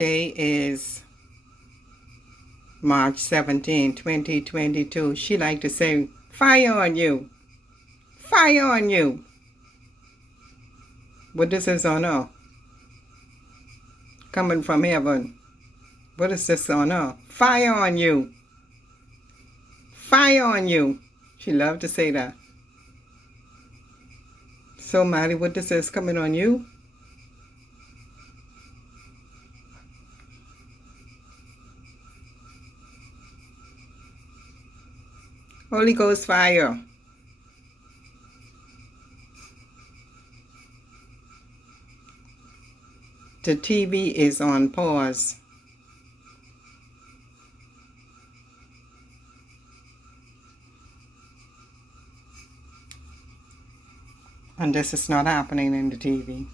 Today is March 17, 2022. She like to say, fire on you. Fire on you. What this is on her? Coming from heaven. What is this on her? Fire on you. Fire on you. She loved to say that. So, Mattie, what this is coming on you? Holy Ghost fire. The TV is on pause. And this is not happening in the TV.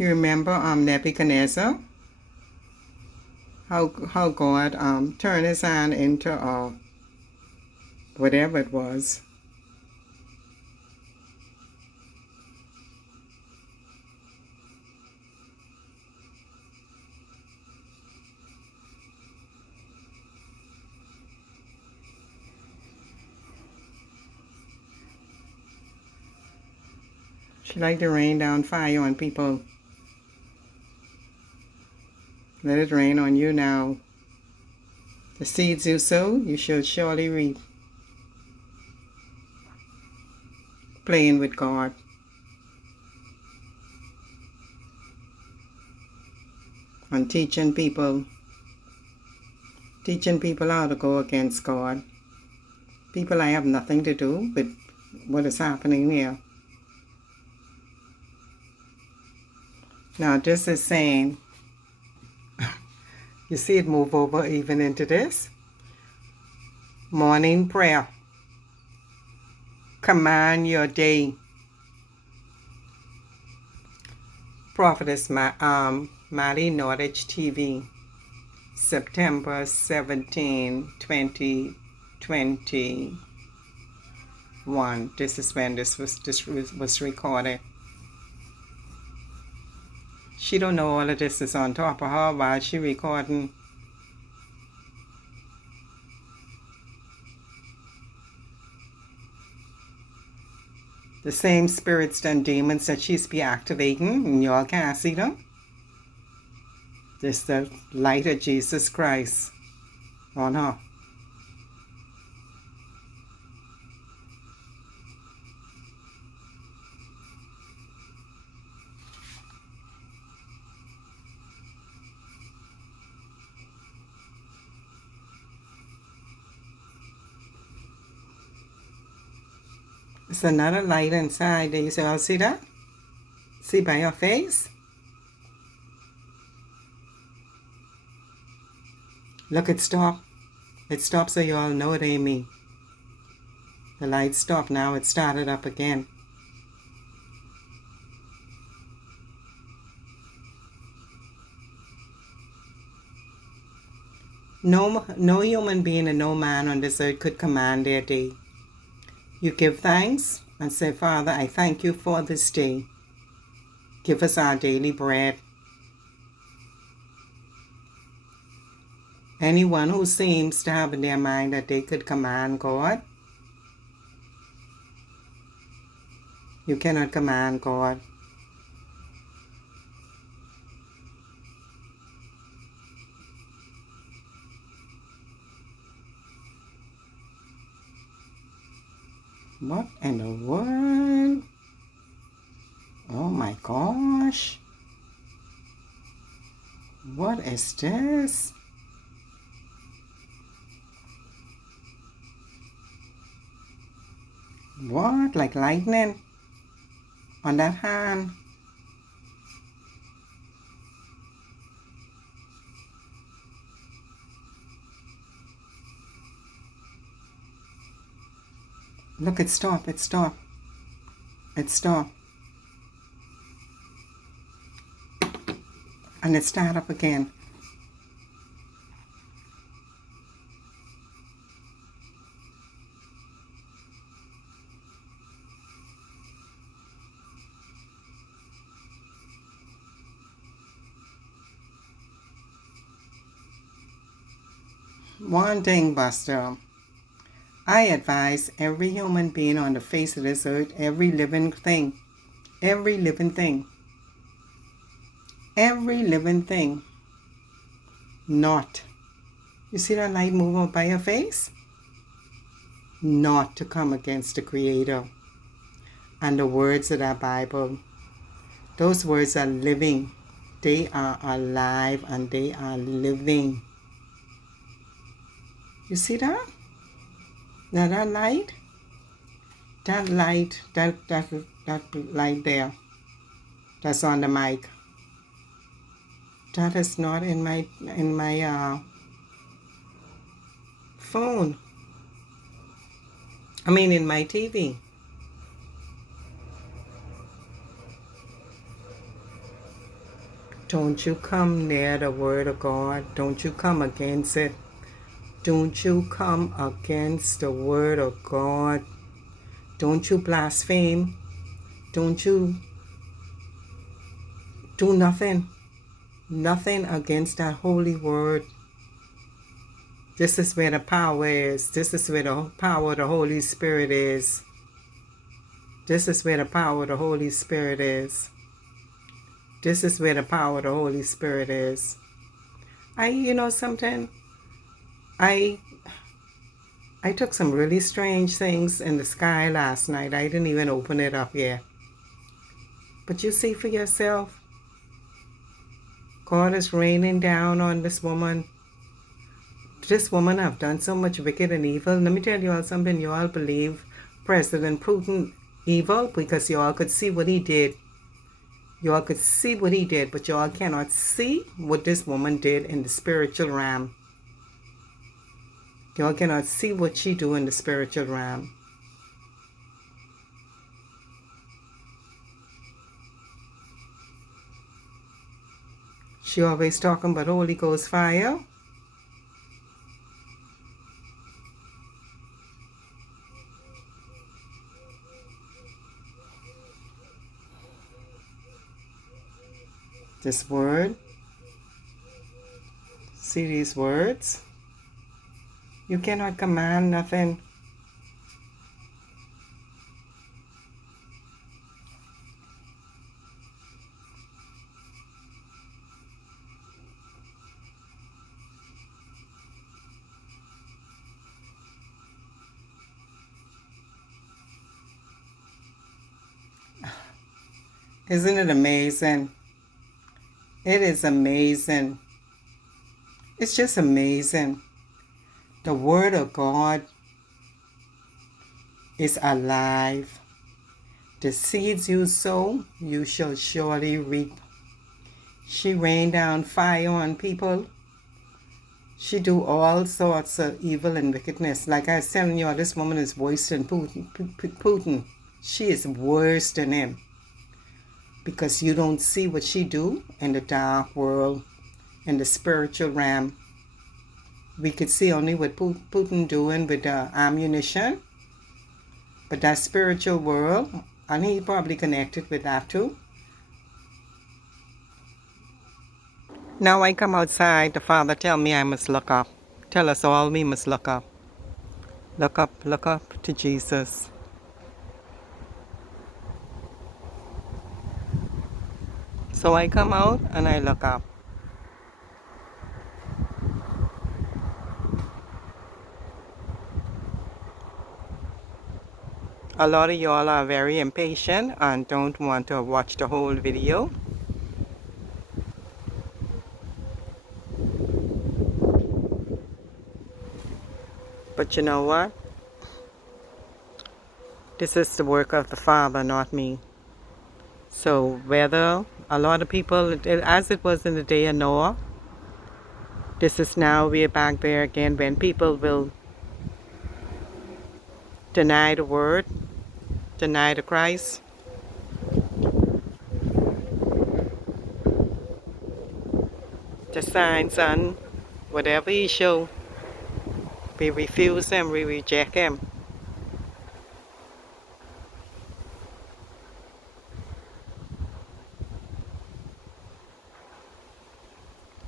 You remember Nebuchadnezzar? How God turned his hand into whatever it was. She liked to rain down fire on people. Let it rain on you now. The seeds you sow, you shall surely reap. Playing with God. And teaching people how to go against God. People I have nothing to do with what is happening here. Now this is saying, you see it move over even into this. Morning prayer. Command your day. Prophetess Mattie Nordich TV. September 17, 2021. This is when this was recorded. She don't know all of this is on top of her while she recording. The same spirits and demons that she's be activating, and y'all can't see them. This the light of Jesus Christ on her. It's another light inside. Do you all see that? See by your face? Look, it stopped. It stopped so you all know it ain't me. The light stopped now. It started up again. No human being and no man on this earth could command their day. You give thanks and say, Father, I thank you for this day. Give us our daily bread. Anyone who seems to have in their mind that they could command God, you cannot command God. What in the world? Oh my gosh. What is this? What? Like lightning on that hand? Look, it stopped. It stopped. It stopped. And it started up again. One thing, Buster. I advise every human being on the face of this earth, every living thing, not. You see that light moving by your face? Not to come against the Creator. And the words of that Bible, those words are living. They are alive and they are living. You see that? Now that light there, that's on the mic. That is not in my phone. I mean in my TV. Don't you come near the Word of God. Don't you come against it. Don't you come against the Word of God. Don't you blaspheme. Don't you do nothing. Nothing against that holy word. This is where the power is. This is where the power of the Holy Spirit is. This is where the power of the Holy Spirit is. This is where the power of the Holy Spirit is. You know something? I took some really strange things in the sky last night. I didn't even open it up yet. But you see for yourself, God is raining down on this woman. This woman have done so much wicked and evil. Let me tell you all something. You all believe President Putin evil because you all could see what he did. You all could see what he did, but you all cannot see what this woman did in the spiritual realm. You all cannot see what she do in the spiritual realm. She always talking about Holy Ghost fire. This word. See these words? You cannot command nothing. Isn't it amazing? It is amazing. It's just amazing. The Word of God is alive. The seeds you sow, you shall surely reap. She rained down fire on people. She do all sorts of evil and wickedness. Like I was telling you, this woman is worse than Putin. She is worse than him. Because you don't see what she do in the dark world, in the spiritual realm. We could see only what Putin doing with the ammunition. But that spiritual world, and he probably connected with that too. Now I come outside, the Father tell me I must look up. Tell us all we must look up. Look up to Jesus. So I come out and I look up. A lot of y'all are very impatient and don't want to watch the whole video. But you know what? This is the work of the Father, not me. So whether a lot of people, as it was in the day of Noah, this is now we're back there again when people will deny the word, deny the Christ. The signs and whatever he show, we refuse him, we reject him.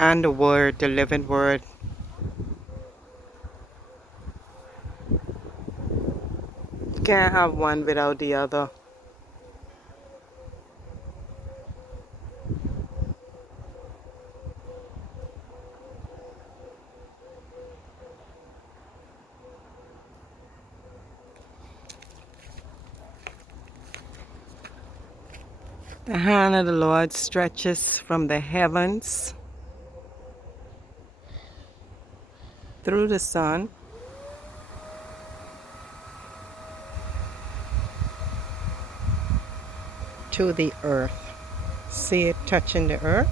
And the word, the living word. can't have one without the other. The hand of the Lord stretches from the heavens through the sun to the earth. See it touching the earth?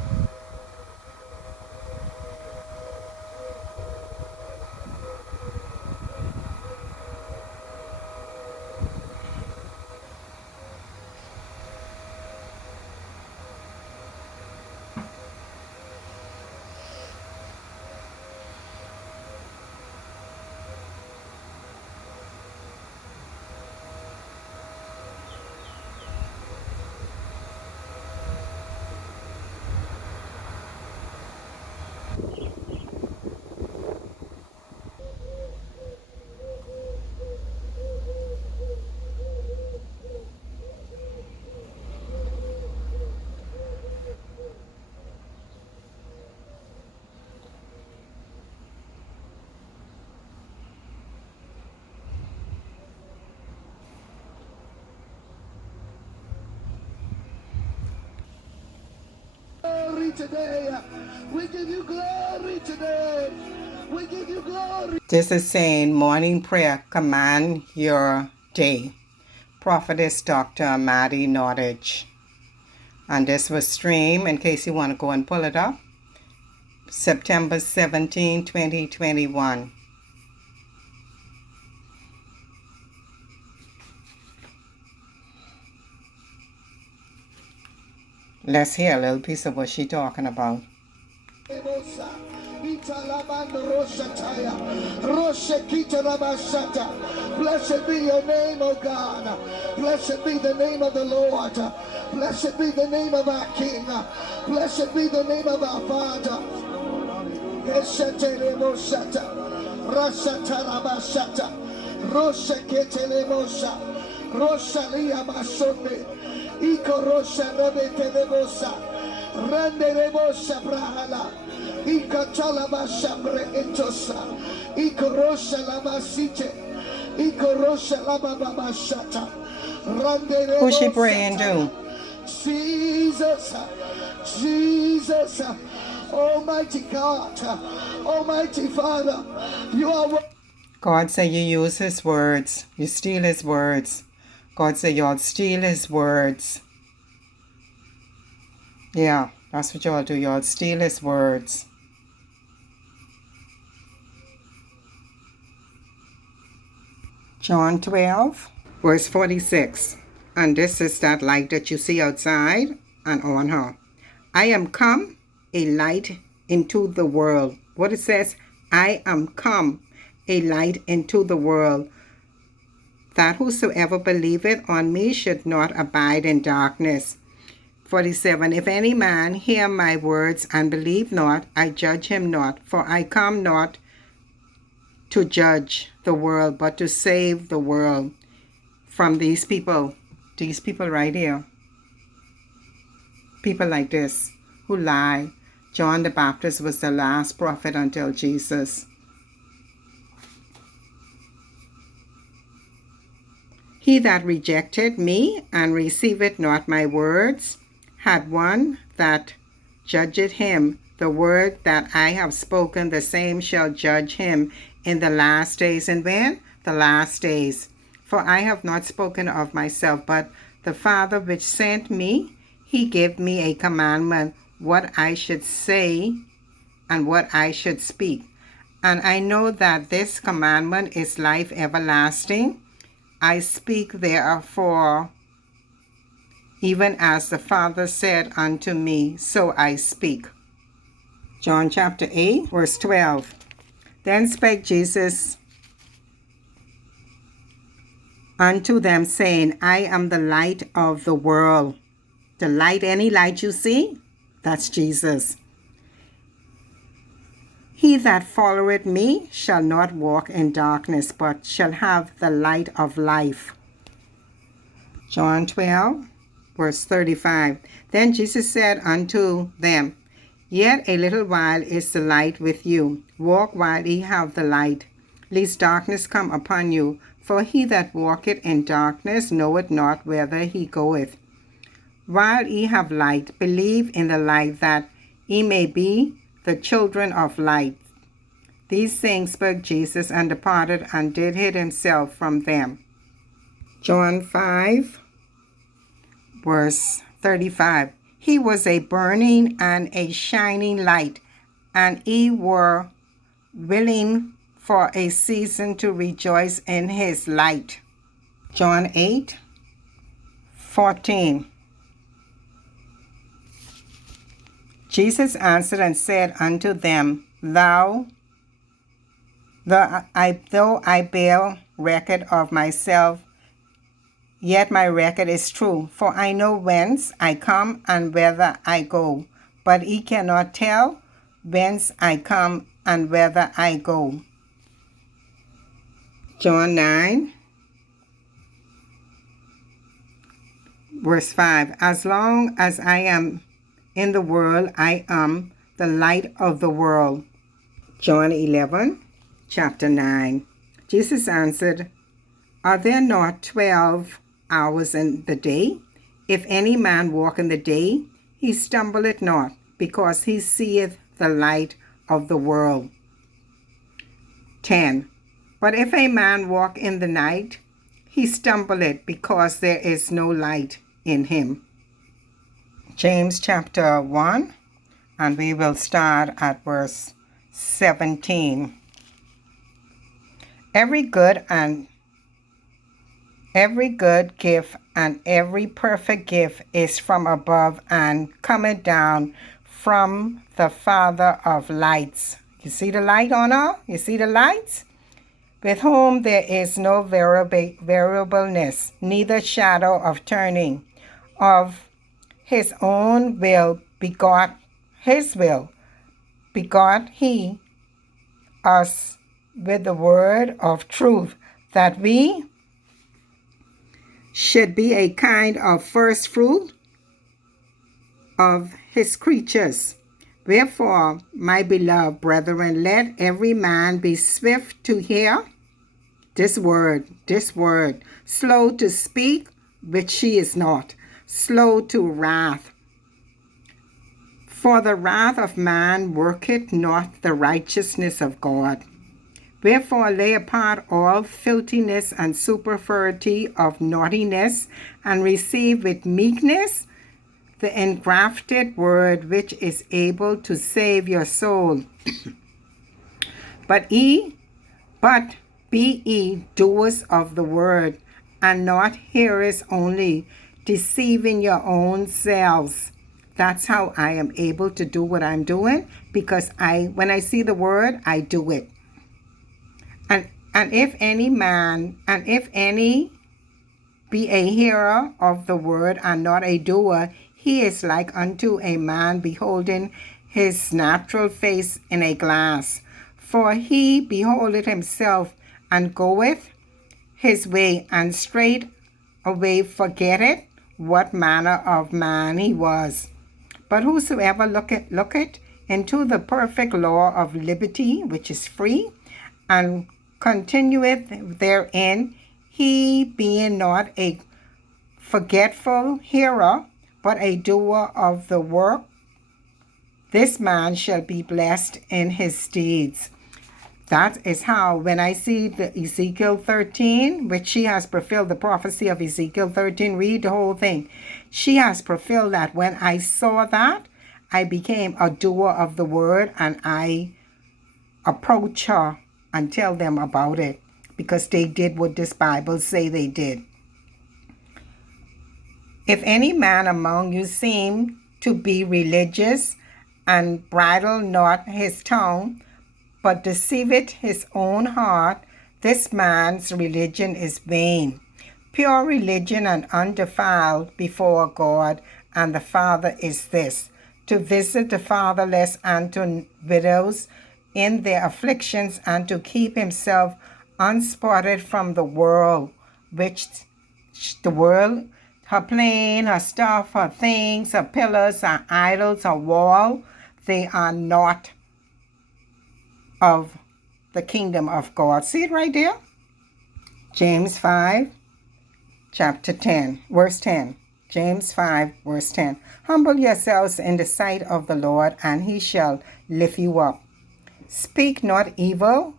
Today, we give you glory today. We give you glory. This is saying morning prayer, command your day. Prophetess Dr. Mattie Nordich. And this was streamed, in case you want to go and pull it up, September 17, 2021. Let's hear a little piece of what she's talking about. Blessed be your name, O God. Blessed be the name of the Lord. Blessed be the name of our King. Blessed be the name of our Father. Rosalia Masonde, Iko Rosa Rebete Lebosa, Rande Lebosa Brahala, Iko Talabasha Bretosa, Iko Rosa Lamasite, Iko Rosa Lababashata, Rande Lebosa. Who's she praying to? Jesus, Jesus, Almighty God, Almighty Father, you are. God said you use his words, you steal his words. God said y'all steal his words. Yeah, that's what y'all do. Y'all steal his words. John 12, verse 46. And this is that light that you see outside and on her. I am come a light into the world. What it says, I am come a light into the world, that whosoever believeth on me should not abide in darkness. 47. If any man hear my words and believe not, I judge him not. For I come not to judge the world, but to save the world from these people right here. People like this who lie. John the Baptist was the last prophet until Jesus. He that rejected me and receiveth not my words had one that judgeth him. The word that I have spoken, the same shall judge him in the last days. And when? The last days. For I have not spoken of myself, but the Father which sent me, he gave me a commandment, what I should say and what I should speak. And I know that this commandment is life everlasting. I speak therefore, even as the Father said unto me, so I speak. John chapter 8, verse 12. Then spake Jesus unto them, saying, I am the light of the world. The light, any light you see, that's Jesus. He that followeth me shall not walk in darkness, but shall have the light of life. John 12, verse 35. Then Jesus said unto them, Yet a little while is the light with you. Walk while ye have the light, lest darkness come upon you. For he that walketh in darkness knoweth not whither he goeth. While ye have light, believe in the light, that ye may be the children of light. These things spoke Jesus, and departed, and did hid himself from them. John 5, verse 35. He was a burning and a shining light, and ye were willing for a season to rejoice in his light. John 8, 14. Jesus answered and said unto them, Though I bear record of myself, yet my record is true. For I know whence I come and whither I go. But ye cannot tell whence I come and whither I go. John 9, verse 5. As long as I am in the world, I am the light of the world. John 11, chapter 9. Jesus answered, Are there not 12 hours in the day? If any man walk in the day, he stumbleth not, because he seeth the light of the world. 10. But if a man walk in the night, he stumbleth, because there is no light in him. James chapter 1, and we will start at verse 17. Every good gift and every perfect gift is from above, and cometh down from the Father of lights. You see the light on her? You see the lights? With whom there is no variableness, neither shadow of turning. Of his own will begot he us with the word of truth, that we should be a kind of first fruit of his creatures. Wherefore, my beloved brethren, let every man be swift to hear this word, slow to speak, which she is not, slow to wrath. For the wrath of man worketh not the righteousness of God. Wherefore lay apart all filthiness and superfluity of naughtiness, and receive with meekness the engrafted word, which is able to save your soul. But be ye doers of the word, and not hearers only, deceiving your own selves. That's how I am able to do what I'm doing, because when I see the word, I do it. And if any be a hearer of the word and not a doer, he is like unto a man beholding his natural face in a glass. For he beholdeth himself, and goeth his way, and straightway forgetteth what manner of man he was. But whosoever looketh into the perfect law of liberty, which is free, and continueth therein, he being not a forgetful hearer, but a doer of the work, this man shall be blessed in his deeds. That is how, when I see the Ezekiel 13, which she has fulfilled the prophecy of Ezekiel 13, read the whole thing. She has fulfilled that. When I saw that, I became a doer of the word, and I approach her and tell them about it, because they did what this Bible say they did. If any man among you seem to be religious, and bridle not his tongue, but deceiveth his own heart, this man's religion is vain. Pure religion and undefiled before God and the Father is this, to visit the fatherless and to widows in their afflictions, and to keep himself unspotted from the world, which the world her plane, her stuff, her things, her pillars, her idols, her wall, they are not of the kingdom of God. See it right there? James 5, chapter 10, verse 10. James 5, verse 10. Humble yourselves in the sight of the Lord, and he shall lift you up. Speak not evil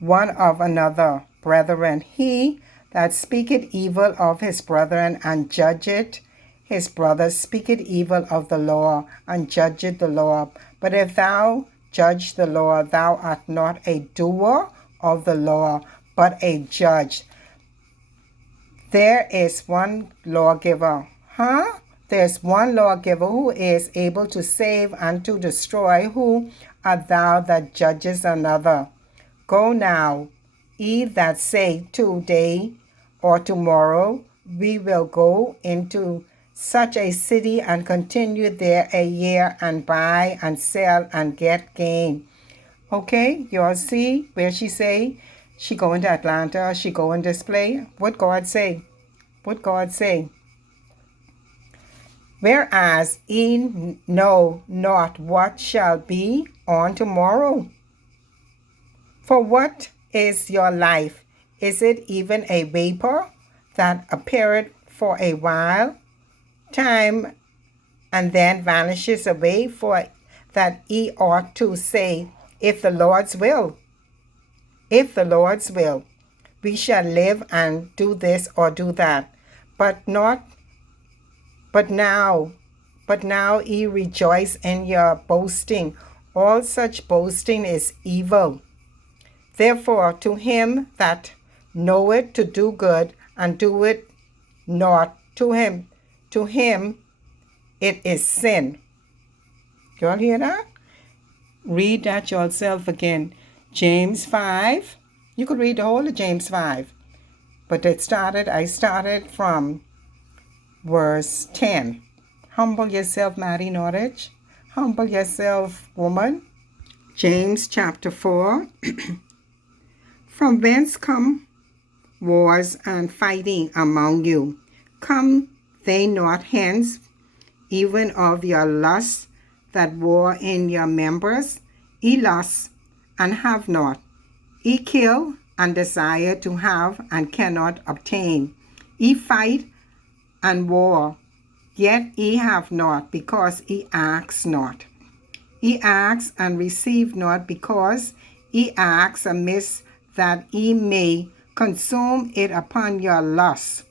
one of another, brethren. He that speaketh evil of his brethren and judgeth his brother speaketh evil of the law and judgeth the law. But if thou judge the law, thou art not a doer of the law, but a judge. There is one lawgiver. There's one lawgiver who is able to save and to destroy. Who art thou that judges another? Go now, ye that say today or tomorrow, we will go into such a city and continue there a year and buy and sell and get gain. Okay, you all see where she say she going to Atlanta, she going this place. What God say? What God say? Whereas ye know not what shall be on tomorrow. For what is your life? Is it even a vapor that appeareth for a while, time, and then vanishes away? For that ye ought to say, if the Lord's will, we shall live and do this or do that. But now ye rejoice in your boasting. All such boasting is evil. Therefore, to him that knoweth to do good and do it not, to him it is sin. You all hear that? Read that yourself again. James 5. You could read the whole of James 5. But I started from verse 10. Humble yourself, Mattie Norwich. Humble yourself, woman. James chapter 4. From whence come wars and fighting among you? Come they not hence, even of your lusts that war in your members? Ye lust and have not. Ye kill and desire to have and cannot obtain. Ye fight and war, yet ye have not, because ye ask not. Ye ask and receive not, because ye ask amiss, that ye may consume it upon your lusts.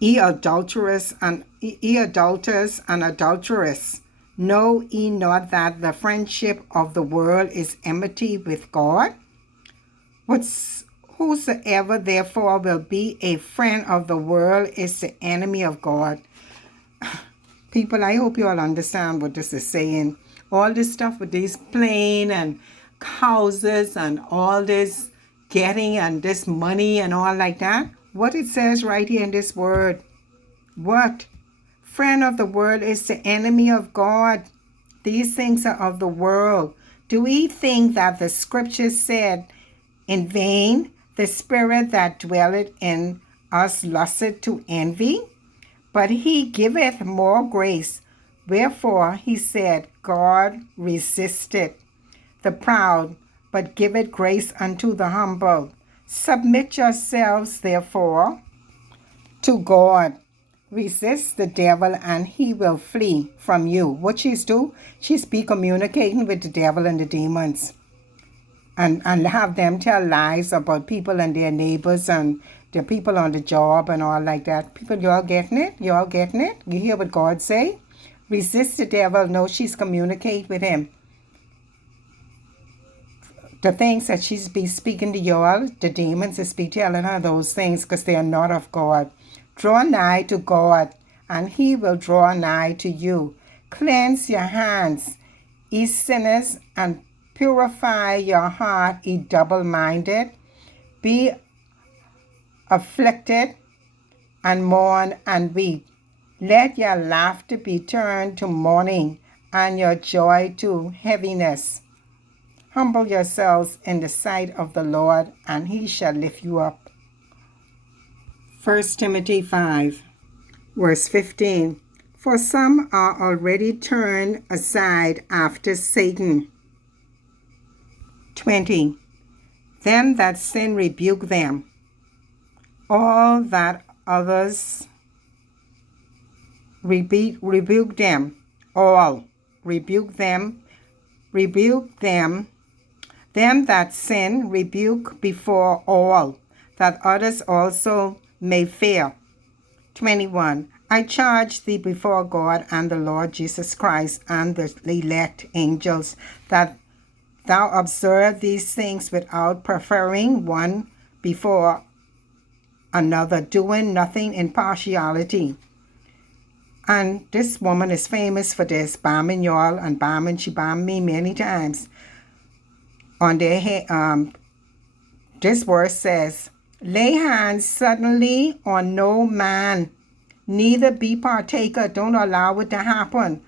Ye adulterers and adulteress, know ye not that the friendship of the world is enmity with God? Whosoever therefore will be a friend of the world is the enemy of God. People, I hope you all understand what this is saying. All this stuff with these plane and houses and all this getting and this money and all like that. What it says right here in this word. What? Friend of the world is the enemy of God. These things are of the world. Do we think that the scripture said in vain, the spirit that dwelleth in us lusteth to envy? But he giveth more grace. Wherefore he said, God resisteth the proud, but giveth grace unto the humble. Submit yourselves, therefore, to God. Resist the devil, and he will flee from you. What she's do? She's be communicating with the devil and the demons. And have them tell lies about people and their neighbors and the people on the job and all like that. People, you all getting it? You all getting it? You hear what God say? Resist the devil. No, she's communicate with him. The things that she's be speaking to y'all, the demons is be telling her those things because they are not of God. Draw nigh to God, and he will draw nigh to you. Cleanse your hands, ye sinners, and purify your heart, ye double-minded. Be afflicted, and mourn and weep. Let your laughter be turned to mourning, and your joy to heaviness. Humble yourselves in the sight of the Lord, and he shall lift you up. 1 Timothy 5, verse 15. For some are already turned aside after Satan. 20. Them that sin rebuke them. All that others rebuke them. All rebuke them. Rebuke them. Them that sin rebuke before all, that others also may fear. 21. I charge thee before God and the Lord Jesus Christ and the elect angels, that thou observe these things without preferring one before another, doing nothing in partiality. And this woman is famous for this, bombing y'all and bombing. She bombed me many times. On their head, this verse says, lay hands suddenly on no man, neither be partaker. Don't allow it to happen.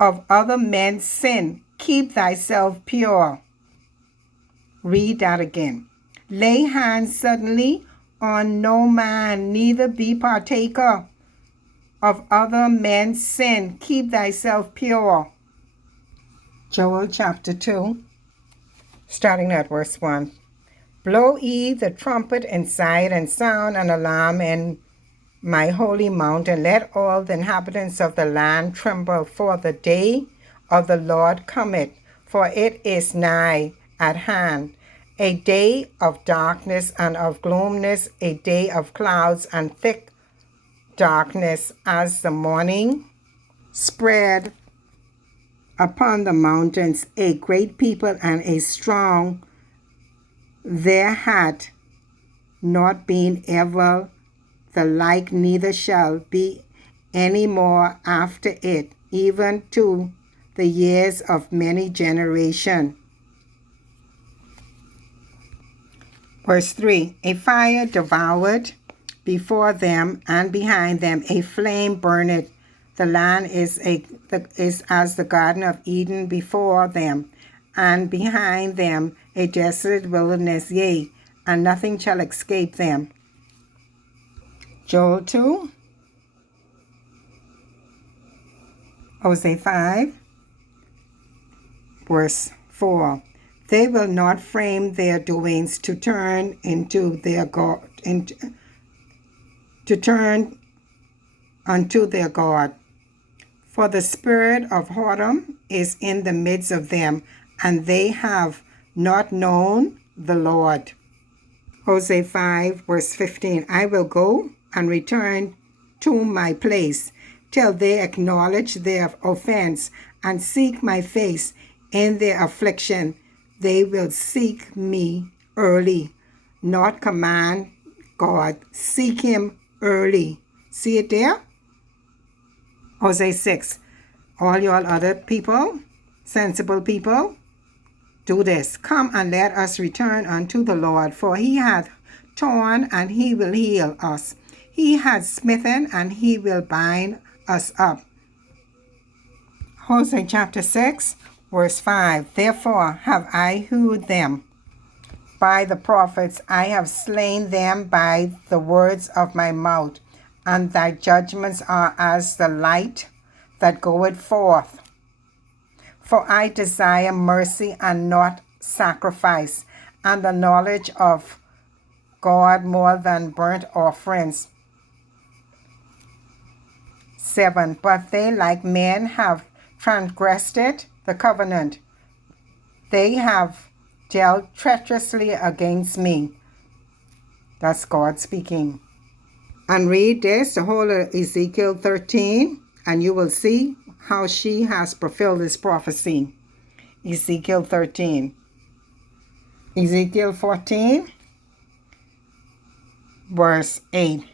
Of other men's sin, keep thyself pure. Read that again. Lay hands suddenly on no man, neither be partaker of other men's sin. Keep thyself pure. Joel chapter 2, starting at verse 1. Blow ye the trumpet in Zion, and sound an alarm in my holy mountain. Let all the inhabitants of the land tremble, for the day of the Lord cometh, for it is nigh at hand. A day of darkness and of gloominess, a day of clouds and thick darkness, as the morning spread upon the mountains. A great people and a strong, there had not been ever the like, neither shall be any more after it, even to the years of many generations. Verse 3. A fire devoured before them, and behind them a flame burneth. The land is as the Garden of Eden before them, and behind them a desolate wilderness, yea, and nothing shall escape them. Joel 2, Hosea 5, verse 4. They will not frame their doings to turn into their God, to turn unto their God. For the spirit of whoredom is in the midst of them, and they have not known the Lord. Hosea 5, verse 15. I will go and return to my place till they acknowledge their offense and seek my face in their affliction. They will seek me early, not command God. Seek him early. See it there? Hosea 6. All y'all other people, sensible people, do this. Come and let us return unto the Lord, for he hath torn and he will heal us. He hath smitten and he will bind us up. Hosea chapter 6, verse 5. Therefore have I hewed them by the prophets, I have slain them by the words of my mouth, and thy judgments are as the light that goeth forth. For I desire mercy and not sacrifice, and the knowledge of God more than burnt offerings. 7. But they like men have transgressed the covenant. They have dealt treacherously against me. That's God speaking. And read this, the whole of Ezekiel 13, and you will see how she has fulfilled this prophecy. Ezekiel 13. Ezekiel 14, verse 8.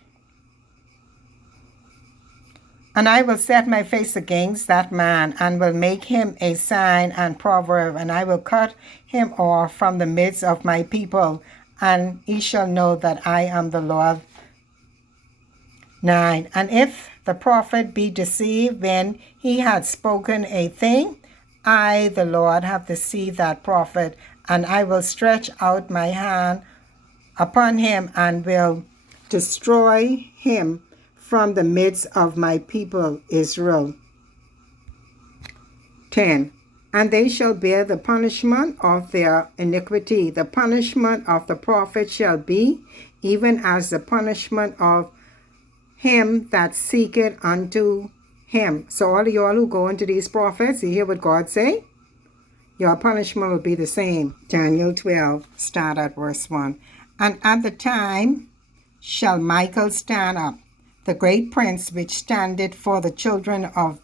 And I will set my face against that man, and will make him a sign and proverb, and I will cut him off from the midst of my people, and he shall know that I am the Lord. 9. And if the prophet be deceived when he had spoken a thing, I, the Lord, have deceived that prophet, and I will stretch out my hand upon him and will destroy him from the midst of my people Israel. 10. And they shall bear the punishment of their iniquity. The punishment of the prophet shall be even as the punishment of him that seeketh unto him. So all of y'all who go into these prophets, you hear what God say? Your punishment will be the same. Daniel 12, start at verse 1. And at the time shall Michael stand up, the great prince which standeth for the children of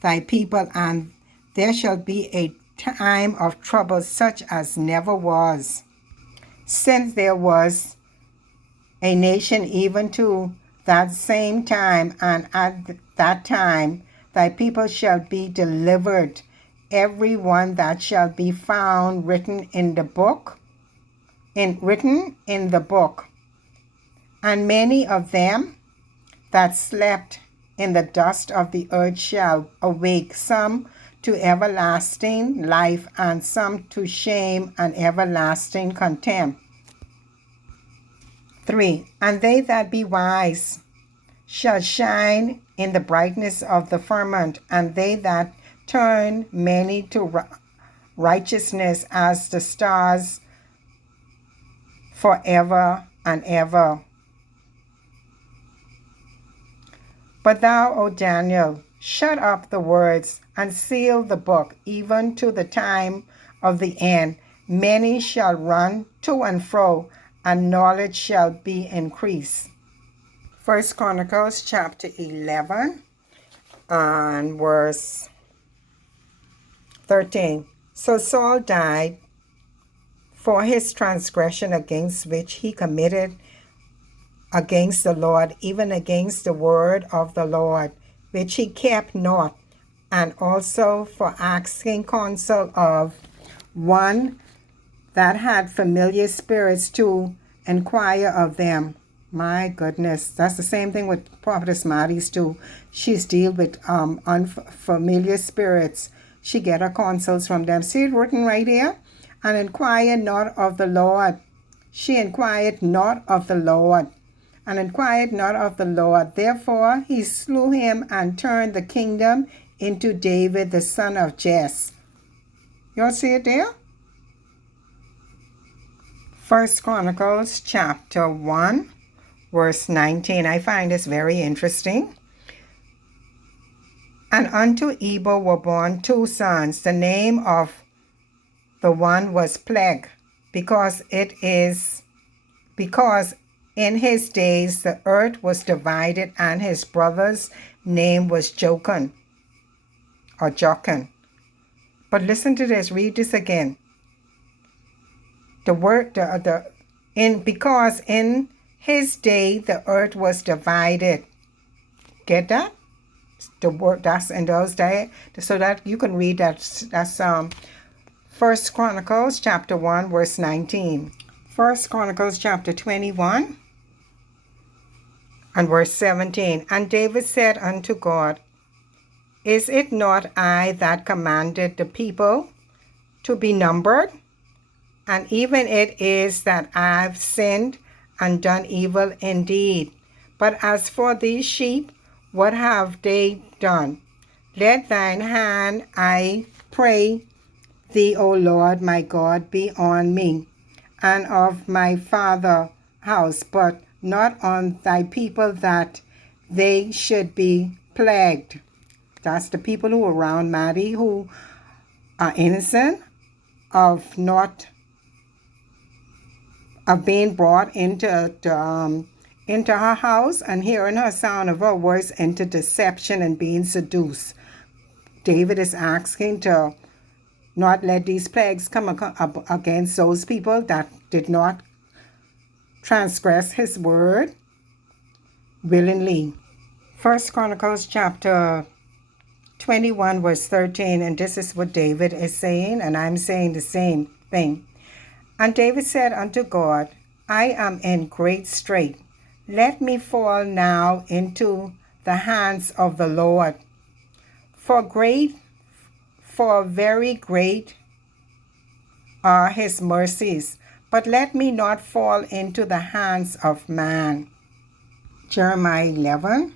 thy people, and there shall be a time of trouble such as never was, since there was a nation even to that same time, and at that time thy people shall be delivered, every one that shall be found written in the book, and many of them that slept in the dust of the earth shall awake, some to everlasting life, and some to shame and everlasting contempt. 3. And they that be wise shall shine in the brightness of the firmament, and they that turn many to righteousness as the stars forever and ever. But thou, O Daniel, shut up the words and seal the book, even to the time of the end. Many shall run to and fro, and knowledge shall be increased. 1 Chronicles chapter 11 and verse 13. So Saul died for his transgression against which he committed against the Lord, even against the word of the Lord, which he kept not, and also for asking counsel of one that had familiar spirits to inquire of them. My goodness, that's the same thing with Prophetess Mattie too. She's dealt with unfamiliar spirits. She get her counsels from them. See it written right here? And inquire not of the Lord. She inquired not of the Lord. And inquired not of the Lord. Therefore he slew him and turned the kingdom into David the son of Jesse. Y'all see it there? 1 Chronicles chapter 1 verse 19. I find this very interesting. And unto Eber were born 2 sons. The name of the one was Plague, because in his days the earth was divided, and his brother's name was Jochan. But listen to this, read this again. Because in his day the earth was divided. Get that? The word that's in those days, so that you can read that. That's 1 Chronicles chapter 1 verse 19. 1 Chronicles chapter 21 and verse 17. And David said unto God, Is it not I that commanded the people to be numbered? And even it is that I've sinned and done evil indeed. But as for these sheep, what have they done? Let thine hand, I pray thee, O Lord my God, be on me, and of my father's house, but not on thy people, that they should be plagued. That's the people who are around Mattie, who are innocent of being brought into her house and hearing her sound of her voice into deception and being seduced. David is asking to not let these plagues come up against those people that did not transgress his word willingly. 1 Chronicles chapter 21 verse 13, and this is what David is saying, and I'm saying the same thing. And David said unto God, I am in great strait. Let me fall now into the hands of the Lord. For very great are his mercies, but let me not fall into the hands of man. Jeremiah 11,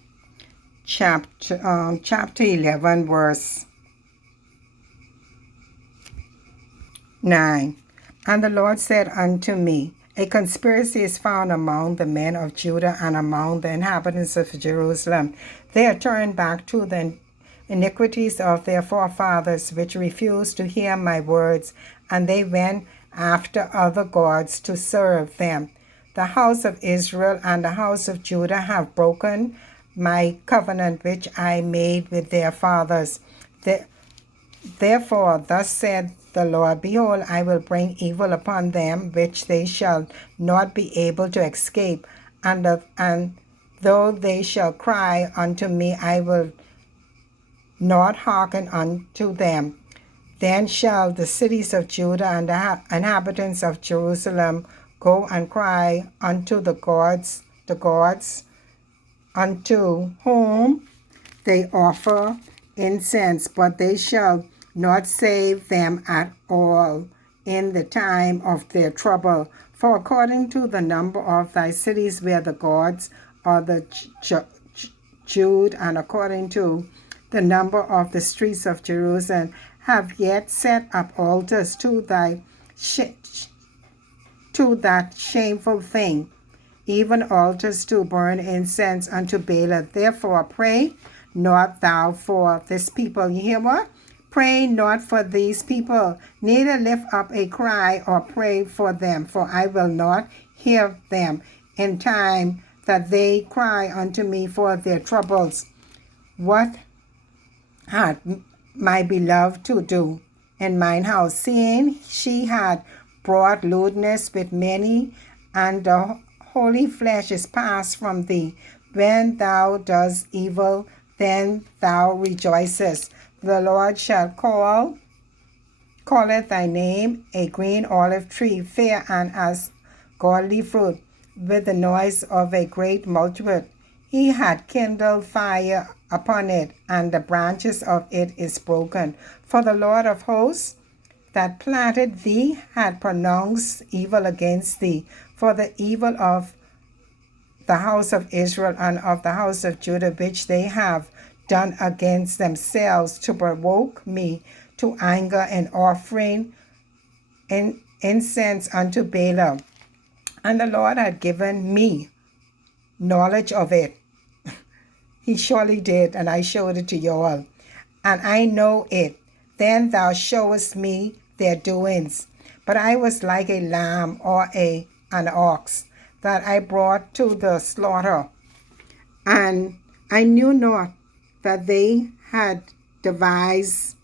chapter 11, verse 9. And the Lord said unto me, a conspiracy is found among the men of Judah and among the inhabitants of Jerusalem. They are turned back to the iniquities of their forefathers, which refused to hear my words, and they went after other gods to serve them. The house of Israel and the house of Judah have broken my covenant which I made with their fathers. Therefore, thus said the Lord, behold, I will bring evil upon them, which they shall not be able to escape. And though they shall cry unto me, I will not hearken unto them. Then shall the cities of Judah and the inhabitants of Jerusalem go and cry unto the gods unto whom they offer incense, but they shall not save them at all in the time of their trouble. For according to the number of thy cities where the gods are the Jude, and according to the number of the streets of Jerusalem, have yet set up altars to that shameful thing, even altars to burn incense unto Baal. Therefore pray not thou for this people. You hear what? Pray not for these people, neither lift up a cry or pray for them, for I will not hear them in time that they cry unto me for their troubles. What had my beloved to do in mine house, seeing she had brought lewdness with many, and the holy flesh is passed from thee? When thou dost evil, then thou rejoicest. The Lord shall calleth thy name a green olive tree, fair and as godly fruit, with the noise of a great multitude. He had kindled fire upon it, and the branches of it is broken. For the Lord of hosts that planted thee had pronounced evil against thee. For the evil of the house of Israel and of the house of Judah, which they have done against themselves, to provoke me to anger, and offering incense unto Baal. And the Lord had given me knowledge of it. He surely did, and I showed it to you all. And I know it. Then thou showest me their doings. But I was like a lamb or an ox that I brought to the slaughter, and I knew not that they had devised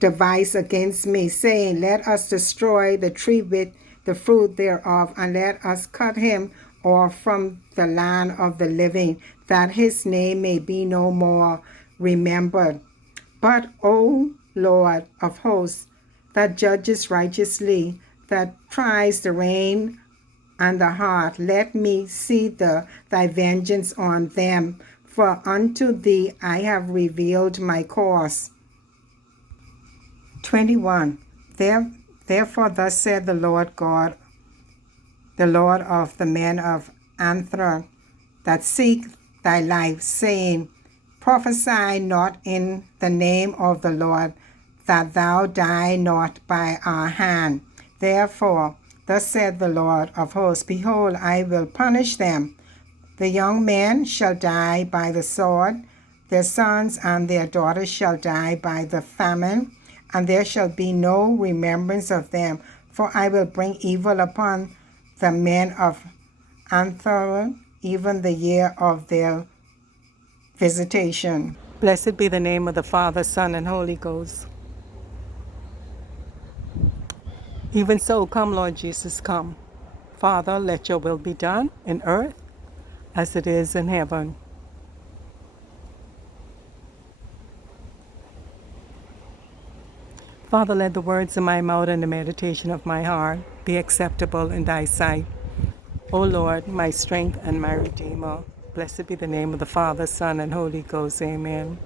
against me, saying, let us destroy the tree with the fruit thereof, and let us cut him off from the land of the living, that his name may be no more remembered. But, O Lord of hosts, that judges righteously, that tries the rein and the heart, let me see thy vengeance on them, for unto thee I have revealed my cause. 21. Therefore thus said the Lord God, the Lord of the men of Anther, that seek thy life, saying, prophesy not in the name of the Lord, that thou die not by our hand. Therefore thus said the Lord of hosts, behold, I will punish them. The young men shall die by the sword, their sons and their daughters shall die by the famine, and there shall be no remembrance of them. For I will bring evil upon the men of Anther, even the year of their visitation. Blessed be the name of the Father, Son, and Holy Ghost. Even so, come, Lord Jesus, come. Father, let your will be done in earth as it is in heaven. Father, let the words of my mouth and the meditation of my heart be acceptable in thy sight. O Lord, my strength and my Redeemer. Blessed be the name of the Father, Son, and Holy Ghost. Amen.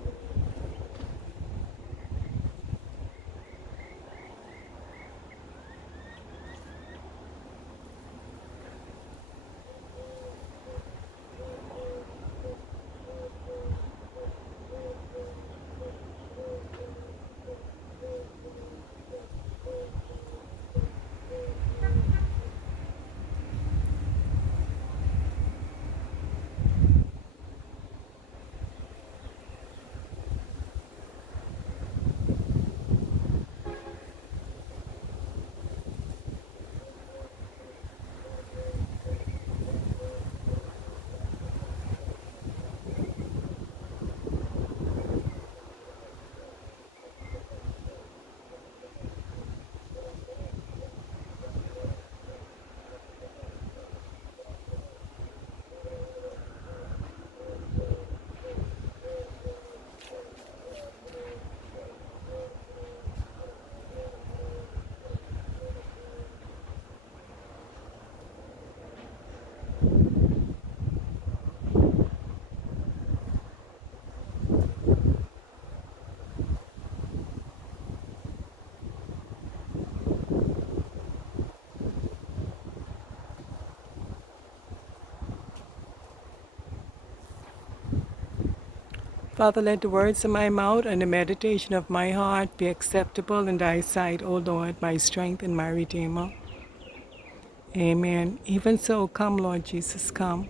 Father, let the words of my mouth and the meditation of my heart be acceptable in thy sight, O Lord, my strength and my Redeemer. Amen. Even so, come, Lord Jesus, come.